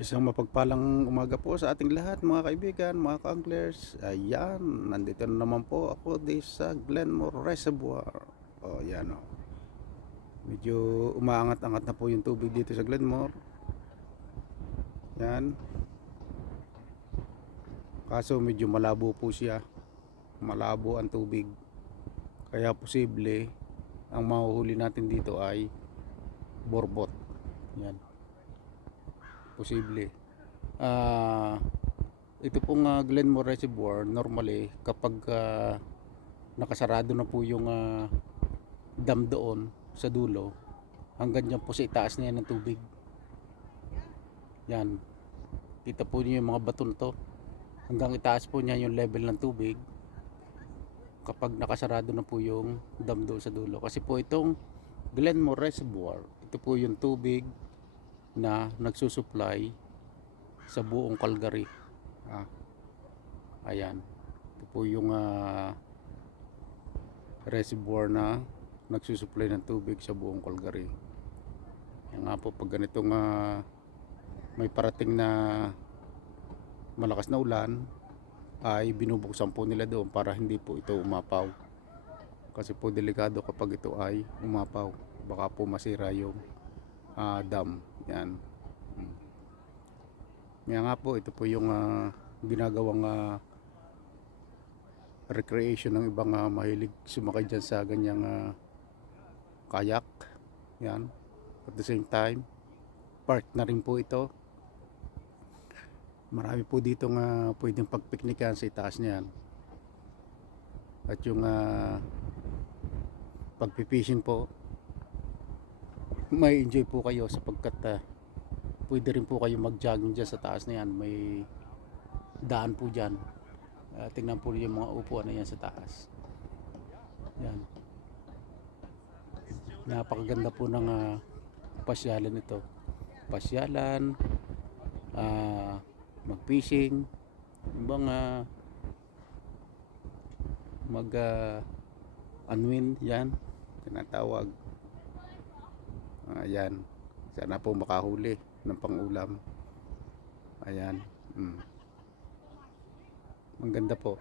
Isang mapagpalang umaga po sa ating lahat mga kaibigan, mga ka-anglers. Ayan, nandito na naman po ako di sa Glenmore Reservoir. O yan o. Medyo umaangat-angat na po yung tubig dito sa Glenmore. Yan. Kaso medyo malabo po siya. Malabo ang tubig. Kaya posible ang mahuhuli natin dito ay borbot. Yan. Posible. Ito pong Glenmore Reservoir, normally kapag nakasarado na po yung dam doon sa dulo, hanggang dyan po sa itaas na yan ng tubig. Yan, kita po niyo yung mga bato na to, hanggang itaas po niya yung level ng tubig kapag nakasarado na po yung dam doon sa dulo. Kasi po itong Glenmore Reservoir, ito po yung tubig na nagsusupply sa buong Calgary. Ayan, ito po yung reservoir na nagsusupply ng tubig sa buong Calgary. Yan nga po, pag ganitong may parating na malakas na ulan, ay binubuksan po nila doon para hindi po ito umapaw. Kasi po delikado kapag ito ay umapaw, baka po masira yung dam. Yan. Yan nga po, ito po yung ginagawang recreation ng ibang mahilig sumakay dyan sa ganyang kayak. Yan. At the same time, park na rin po ito. Marami po dito nga pwedeng pagpiknikan sa itaas niyan. At yung pagpipishing po, may enjoy po kayo sapagkat pwede rin po kayo mag-jogging dyan sa taas na yan. May daan po dyan. Tingnan po yung mga upuan na yan sa taas. Yan. Napakaganda po ng pasyalan ito. Pasyalan, mag-fishing, ibang mag-unwind, yan, tinatawag. Ayan, sana po makahuli ng pangulam. Ayan. Ang ganda po,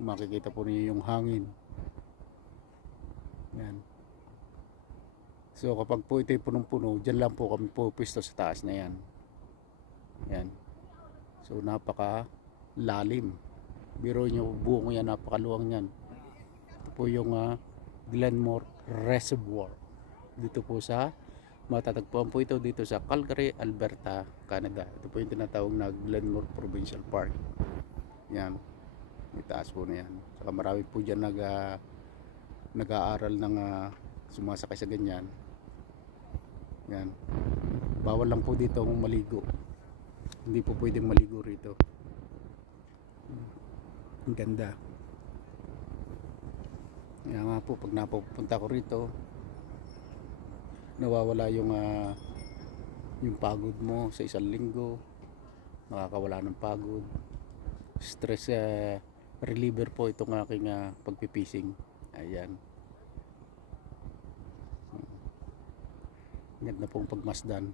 makikita po niyo yung hangin. Yan. So kapag po ito'y punong-puno, dyan lang po kami po pisto sa taas na yan. Yan. So napaka lalim. Biro nyo, buong yan, napakaluwang yan. Ito po yung Glenmore Reservoir. Dito po sa, matatagpuan po ito dito sa Calgary, Alberta, Canada. Ito po yung tinatawag na Glenmore Provincial Park. Yan. May taas po na yan. Saka marami po dyan nag-aaral ng sumasakay sa ganyan. Yan. Bawal lang po dito kung maligo. Hindi po pwedeng maligo rito. Ang ganda. Yan nga po, pag napupunta ko rito, nawawala yung pagod mo sa isang linggo. Nakakawala ng pagod. Stress reliever po itong aking pagpipising. Ayan. Ganda pong pagmasdan.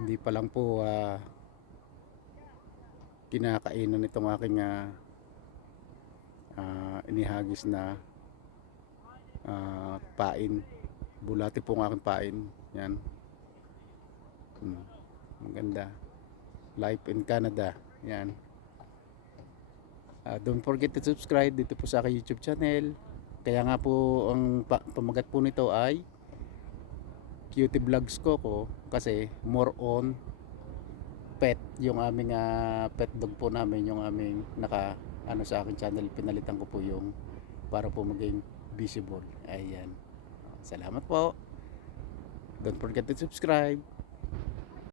Hindi pa lang po kinakainan itong aking inihagis na pain. Bulati po ang aking pain. Yan. Maganda. Life in Canada. Yan. Don't forget to subscribe dito po sa aking YouTube channel. Kaya nga po ang pamagat po nito ay Cutie Vlogs ko kasi more on pet, yung aming pet dog po namin, yung aming sa akin channel, pinalitan ko po yung para po maging visible. Ayan. Salamat po. Don't forget to subscribe.